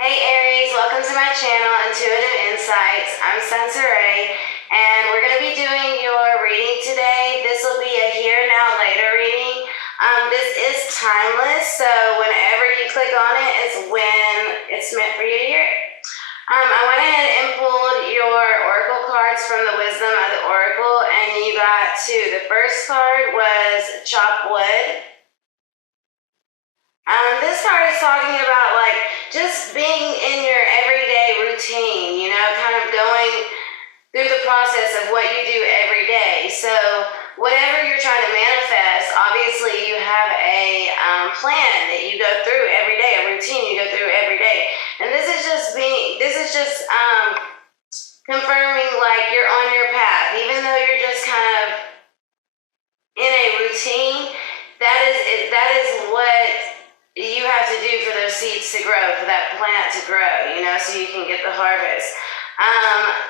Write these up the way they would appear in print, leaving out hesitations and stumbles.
Hey Aries, welcome to my channel, Intuitive Insights. I'm Sensoray, and we're going to be doing your reading today. This will be a here, now, later reading. This is timeless, so whenever you click on it is when it's meant for you to hear it. I went ahead and pulled your oracle cards from the Wisdom of the Oracle, and you got two. The first card was Chop Wood. This card is talking about just being in your everyday routine, kind of going through the process of what you do every day. So whatever you're trying to manifest, obviously you have a plan that you go through every day, a routine you go through every day. And this is just confirming you're on your path, even though you're just kind of in a routine. That is what you have to do for those seeds to grow, for that plant to grow, so you can get the harvest.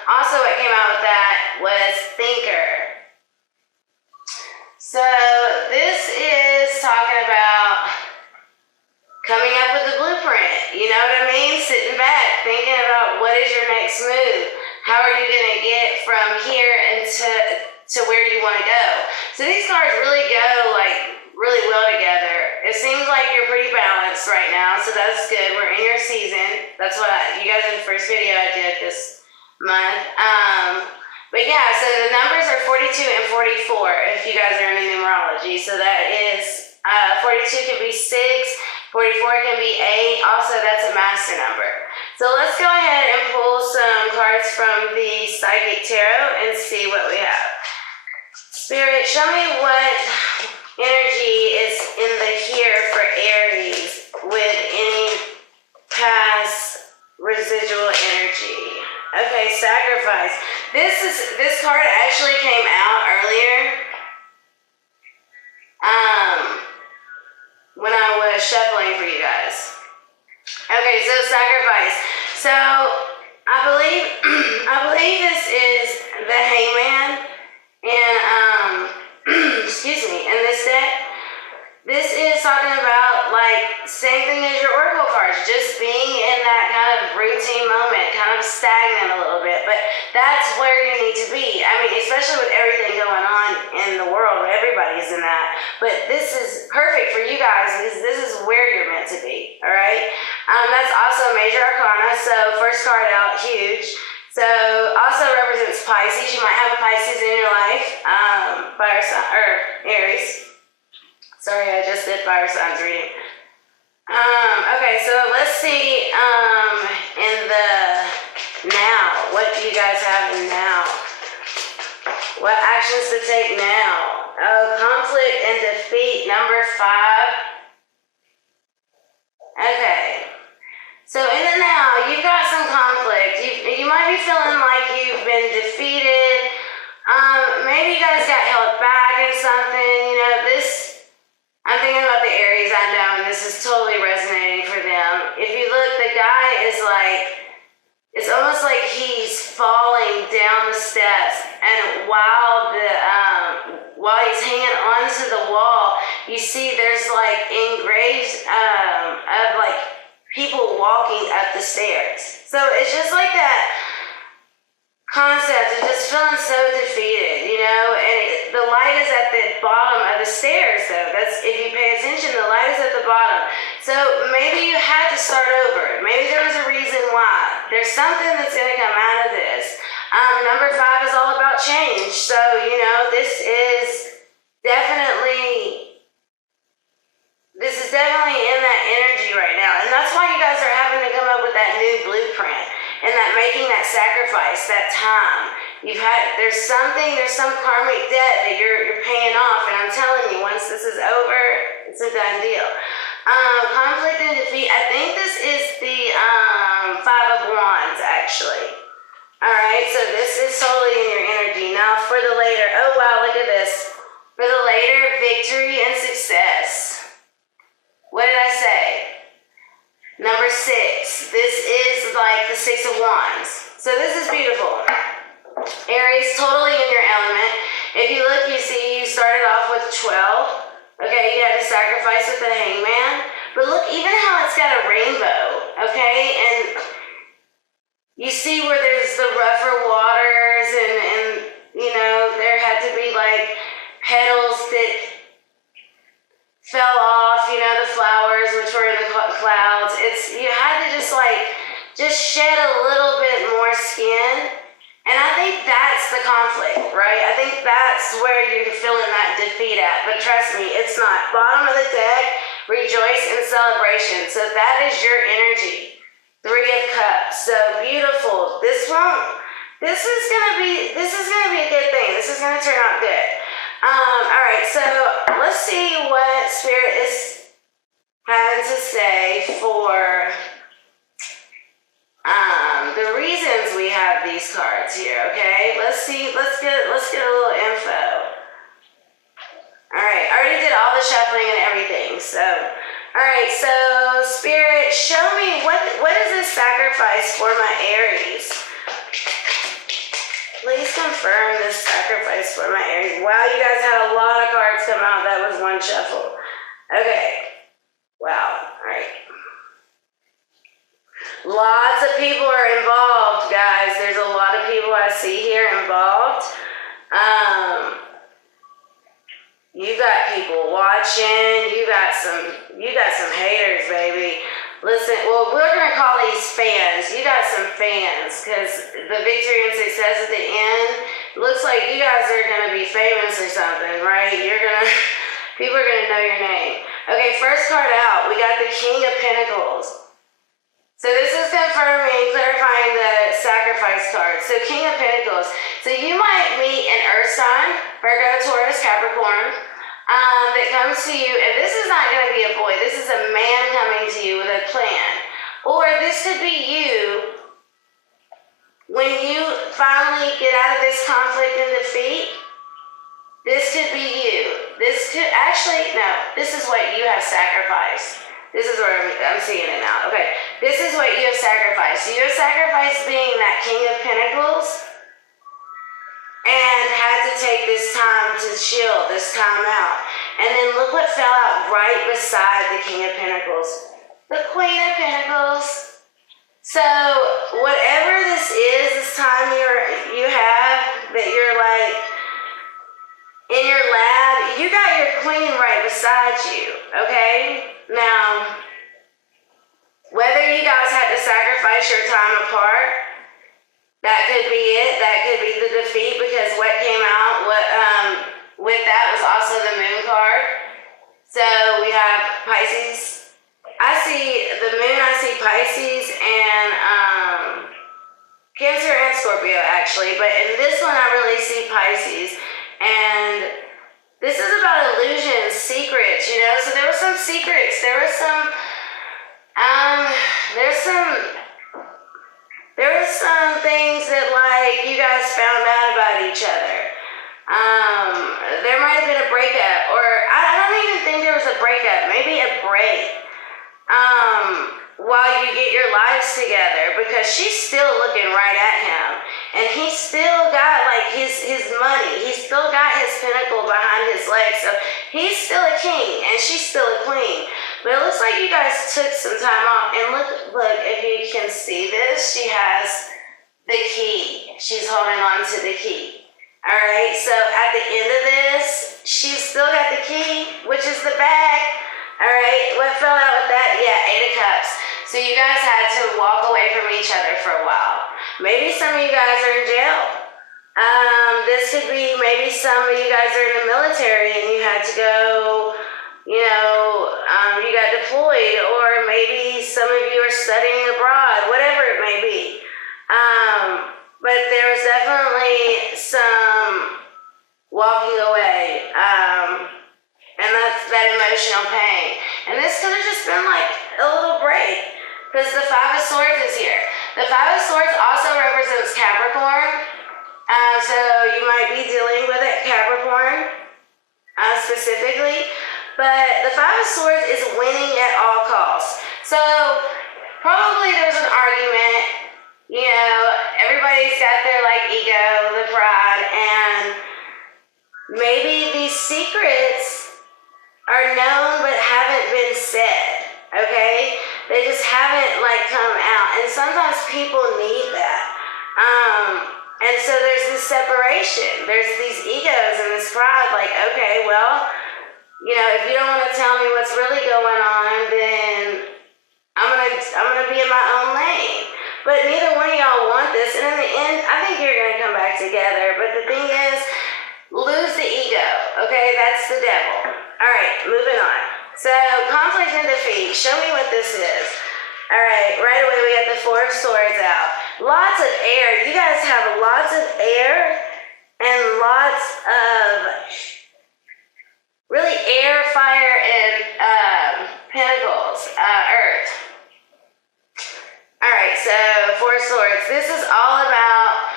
Also what came out with that was thinker. So this is talking about coming up with a blueprint, you know what I mean? Sitting back, thinking about what is your next move? How are you going to get from here to where you want to go? So these cards really go really well together. It seems like you're pretty balanced right now, so that's good. We're in your season. That's what you guys in the first video I did this month. But yeah, so the numbers are 42 and 44 if you guys are into numerology. So that is 42 can be 6, 44 can be 8. Also, that's a master number. So let's go ahead and pull some cards from the Psychic Tarot and see what we have. Spirit, show me what energy is in the here for Aries with any past residual energy. Okay, sacrifice. This card actually came out earlier when I was shuffling for you guys. Okay, so sacrifice. So I believe this is the Hangman, and excuse me, in this deck, this is talking about same thing as your oracle cards, just being in that kind of routine moment, kind of stagnant a little bit, but that's where you need to be. I mean, especially with everything going on in the world, everybody's in that, but this is perfect for you guys because this is where you're meant to be, all right? That's also major arcana, so first card out, huge. So also represents Pisces. You might have a Pisces in your life, fire sign, or Aries. Sorry, I just did fire signs reading. Okay, so let's see in the now. What do you guys have in now? What actions to take now? Oh, conflict and defeat, number 5. Okay. So in the now, you've got some conflict. You might be feeling like you've been defeated. Maybe you guys got held back in something. I'm thinking about the Aries I know, and this is totally resonating for them. If you look, the guy is it's almost like he's falling down the steps, and while he's hanging onto the wall, you see there's engraved of people walking up the stairs. So it's just like that concept of just feeling so defeated, and the light is at the bottom of the stairs, though. That's, if you pay attention, the light is at the bottom. So maybe you had to start over. Maybe there was a reason why. There's something that's going to come out of this. Number 5 is all about change. So, this is definitely in that energy right now. And that's why you guys are having to come up with that new blueprint and that making that sacrifice, that time. There's some karmic debt that you're paying off. And I'm telling you, once this is over, it's a done deal. Conflict and defeat. I think this is the 5 of Wands, actually. All right, so this is totally in your energy. Now for the later, oh wow, look at this. For the later, victory and success. What did I say? Number 6. This is the 6 of Wands. So this is beautiful. Aries, totally in your element. If you look, you see you started off with 12. Okay, you had to sacrifice with the Hangman. But look, even how it's got a rainbow, okay? And had to just shed a little bit more skin. And I think that's the conflict, right? I think that's where you're feeling that defeat at. But trust me, it's not. Bottom of the deck, rejoice in celebration. So that is your energy. 3 of Cups. So beautiful. This is gonna be a good thing. This is gonna turn out good. All right, so let's see what Spirit is having to say for the reasons we have these cards here, okay? Let's see, let's get a little info. All right, I already did all the shuffling and everything, so, all right, so Spirit, show me what is this sacrifice for my Aries? Please confirm this sacrifice for my Aries. Wow, you guys had a lot of cards come out. That was one shuffle. Okay, wow, all right. Lots of people are involved, guys. There's a lot of people I see here involved. You got people watching. You got some haters, baby. Listen, well, we're gonna call these fans. You got some fans, because the victory and success at the end looks like you guys are gonna be famous or something, right? People are gonna know your name. Okay, first card out. We got the King of Pentacles. So this is clarifying the sacrifice card. So King of Pentacles. So you might meet an earth sign, Virgo, Taurus, Capricorn, that comes to you. And this is not going to be a boy. This is a man coming to you with a plan. Or this could be you when you finally get out of this conflict and defeat. This could be you. This is what you have sacrificed. This is where I'm seeing it now. Okay, this is what you have sacrificed. You have sacrificed being that King of Pentacles and had to take this time to chill, this time out. And then look what fell out right beside the King of Pentacles. The Queen of Pentacles. So whatever this is, this time you have that you're like in your lab, you got your queen right beside you, okay? Now, whether you guys had to sacrifice your time apart, that could be it. That could be the defeat, because what came out with that was also the Moon card. So we have Pisces. I see the Moon, I see Pisces and Cancer and Scorpio actually, but in this one I really see Pisces. And this is about illusions, secrets, you know? So there were some secrets. There were some things that, like, you guys found out about each other. There might have been a breakup, or I don't even think there was a breakup, maybe a break. While you get your lives together, because she's still looking right at him. And he's still got, like, his money. He's still got his pinnacle behind his legs. So he's still a king, and she's still a queen. But it looks like you guys took some time off. And look, if you can see this, she has the key. She's holding on to the key. All right, so at the end of this, she's still got the key, which is the bag. All right, what fell out with that? Yeah, 8 of Cups. So you guys had to walk away from each other for a while. Maybe some of you guys are in jail. This could be maybe some of you guys are in the military and you had to go, you got deployed, or maybe some of you are studying abroad, whatever it may be. But there was definitely some walking away, and that's that emotional pain. And this could have just been like a little break, because the 5 of Swords is here. The 5 of Swords also represents Capricorn, so you might be dealing with it, Capricorn, specifically. But the 5 of Swords is winning at all costs. So probably there's an argument, everybody's got their like ego, the pride, and maybe these secrets are known but haven't been said, okay? They just haven't like come out, and sometimes people need that. And so there's this separation, there's these egos and this pride, like, okay, well, if you don't want to tell me what's really going on, then I'm gonna be in my own lane. But neither one of y'all want this, and in the end, I think you're gonna come back together. But the thing is, lose the ego, okay? That's the devil. All right, moving on. So, conflict and defeat. Show me what this is. All right, right away we got the Four of Swords out. Lots of air. You guys have lots of air and lots of really air, fire, and pentacles, earth. All right, so Four of Swords. This is all about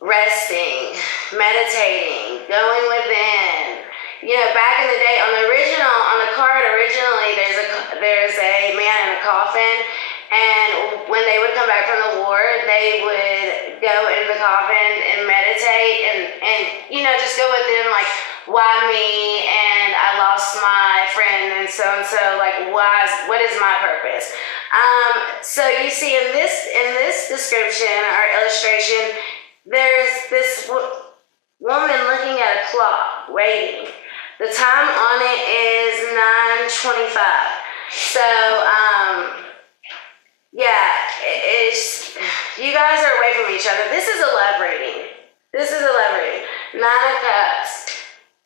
resting, meditating, going within. You know, back in the day, on the card originally, there's a man in a coffin, and when they would come back from the war, they would go into the coffin and meditate and you know, just go within, like, why me, and I lost my friend, and so, like, what is my purpose? So you see in this description or illustration, there's this woman looking at a clock, waiting. The time on it is 9:25. So, yeah, you guys are away from each other. This is a love reading. Nine of Cups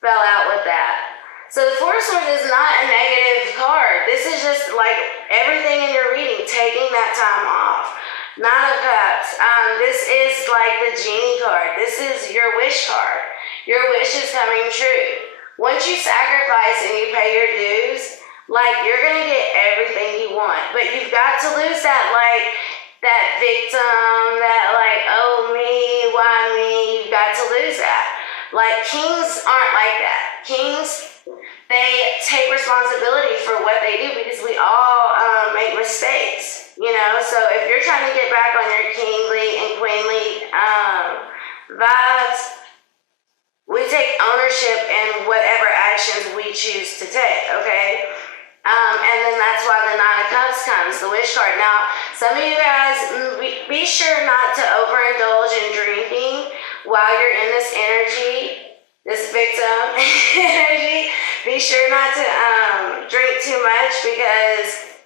fell out with that. So the Four of Swords is not a negative card. This is just like everything in your reading, taking that time off. Nine of Cups. This is like the genie card. This is your wish card. Your wish is coming true. Once you sacrifice and you pay your dues, like, you're gonna get everything you want. But you've got to lose that, like, that victim, that, like, oh me, why me? You've got to lose that. Like, kings aren't like that. Kings, they take responsibility for what they do, because we all make mistakes, you know? So if you're trying to get back on your kingly and queenly vibes, we take ownership in whatever actions we choose to take, okay? And then that's why the Nine of Cups comes, the wish card. Now, some of you guys, be sure not to overindulge in drinking while you're in this energy, this victim energy. Be sure not to drink too much, because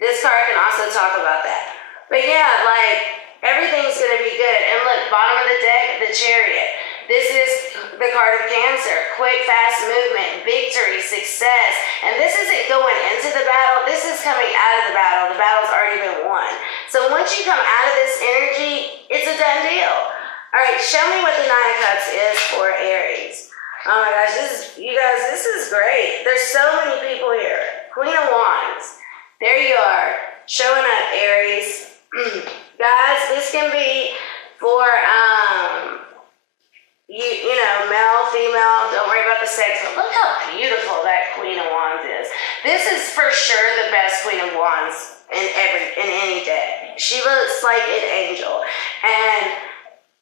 this card can also talk about that. But yeah, like, everything's going to be good. And look, bottom of the deck, the Chariot. This is the card of Cancer. Quick, fast movement, victory, success. And this isn't going into the battle. This is coming out of the battle. The battle's already been won. So once you come out of this energy, it's a done deal. All right, show me what the Nine of Cups is for Aries. Oh my gosh, this is great. There's so many people here. Queen of Wands. There you are, showing up, Aries. Guys, this can be for, you know, male, female, don't worry about the sex, but look how beautiful that Queen of Wands is. This is for sure the best Queen of Wands in any deck. She looks like an angel. And,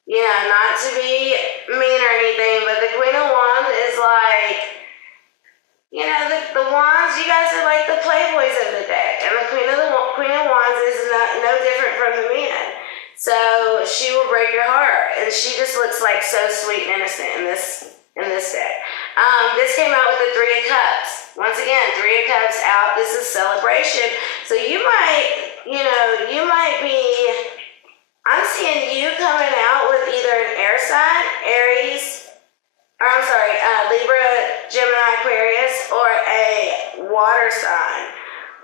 you know, not to be mean or anything, but the Queen of Wands is like, you know, the Wands, you guys are like the playboys of the deck. And the Queen of Wands is no different from the man. So she will break your heart, and she just looks like so sweet and innocent in this deck. This came out with the Three of Cups. Once again, Three of Cups out. This is celebration. So you might be. I'm seeing you coming out with either an air sign, Aries, or Libra, Gemini, Aquarius, or a water sign,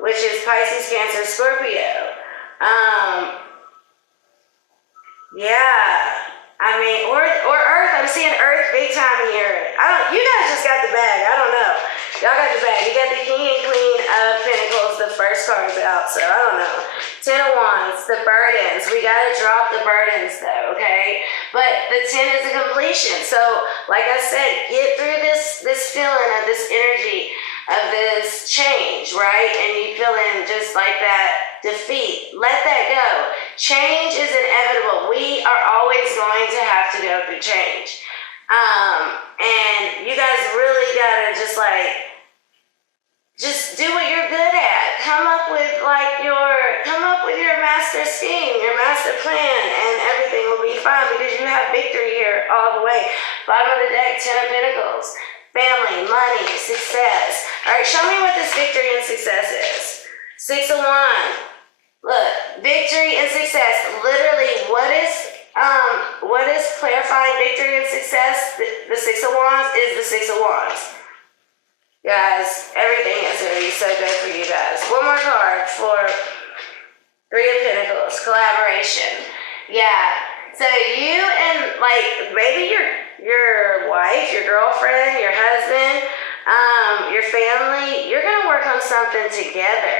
which is Pisces, Cancer, Scorpio. Yeah, I mean, or Earth. I'm seeing Earth big time here. You guys just got the bag. I don't know. Y'all got the bag. You got the King and Queen of Pentacles. The first card's out, so I don't know. Ten of Wands, the burdens. We gotta drop the burdens though, okay? But the 10 is a completion. So, like I said, get through this feeling of this energy of this change, right? And you feeling just like that defeat. Let that go. Change is inevitable. We are always going to have to go through change. And you guys really gotta just do what you're good at. Come up with your master scheme, your master plan, and everything will be fine, because you have victory here all the way. Bottom of the deck, Ten of Pentacles. Family, money, success. All right, show me what this victory and success is. Six of Wands. Look, victory and success. Literally, what is clarifying victory and success? The Six of Wands is the Six of Wands. Guys, everything is going to be so good for you guys. One more card for Three of Pentacles, collaboration. Yeah. So you and like maybe your wife, your girlfriend, your husband, your family, you're gonna work on something together.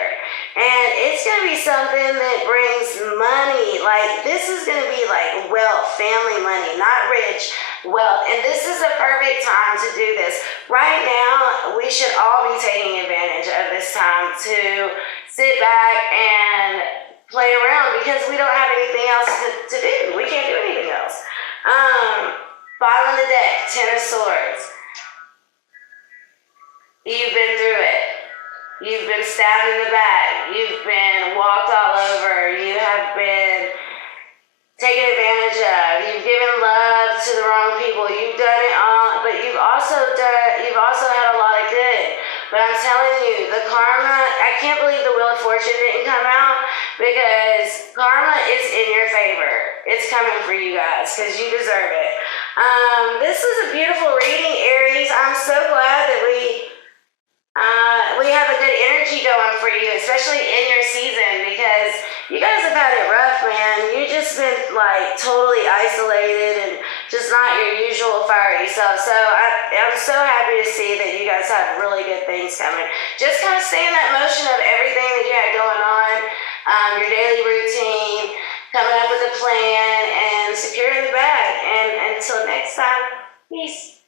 And it's gonna be something that brings money. Like this is gonna be like wealth, family money, not rich wealth. And this is a perfect time to do this. Right now, we should all be taking advantage of this time to sit back and play around because we don't have anything else to do. We can't do anything else. Bottom of the deck, Ten of Swords. You've been through it. You've been stabbed in the back. You've been walked all over. You have been taken advantage of. You've given love to the wrong people. You've done it all, but you've also had a lot of good. But I'm telling you, the karma, I can't believe the Wheel of Fortune didn't come out because karma is in your favor. It's coming for you guys because you deserve it. This is a beautiful reading, Aries. I'm so glad that we have a good energy going for you, especially in your season because you guys have had it rough, man. You've just been like totally isolated and just not your usual fiery self. So I'm so happy to see that you guys have really good things coming. Just kind of stay in that motion of everything that you had going on, your daily routine, coming up with a plan, and securing the bag. And until next time, peace.